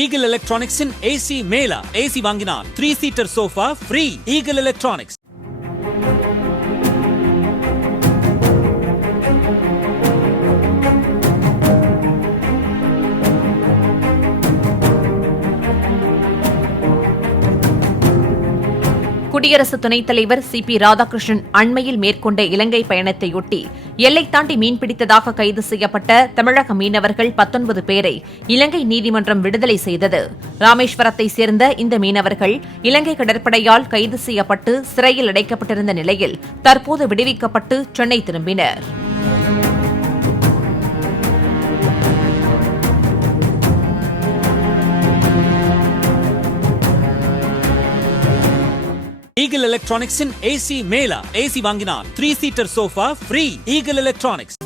Eagle Electronics in AC Mela. AC வாங்கினால் 3-seater sofa free. Eagle Electronics. குடியரசு துணைத் தலைவர் சி.பி. ராதாகிருஷ்ணன் அண்மையில் மேற்கொண்ட இலங்கை பயணத்தையொட்டி எல்லை தாண்டி மீன்பிடித்ததாக கைது செய்யப்பட்ட தமிழக மீனவர்கள் 19 பேரை இலங்கை நீதிமன்றம் விடுதலை செய்தது. ராமேஸ்வரத்தைச் சேர்ந்த இந்த மீனவர்கள் இலங்கை கடற்படையால் கைது செய்யப்பட்டு சிறையில் அடைக்கப்பட்டிருந்த நிலையில் தற்போது விடுவிக்கப்பட்டு சென்னை திரும்பினர். Eagle Electronics in AC Mela. AC வாங்கினால் 3-seater sofa free. Eagle Electronics.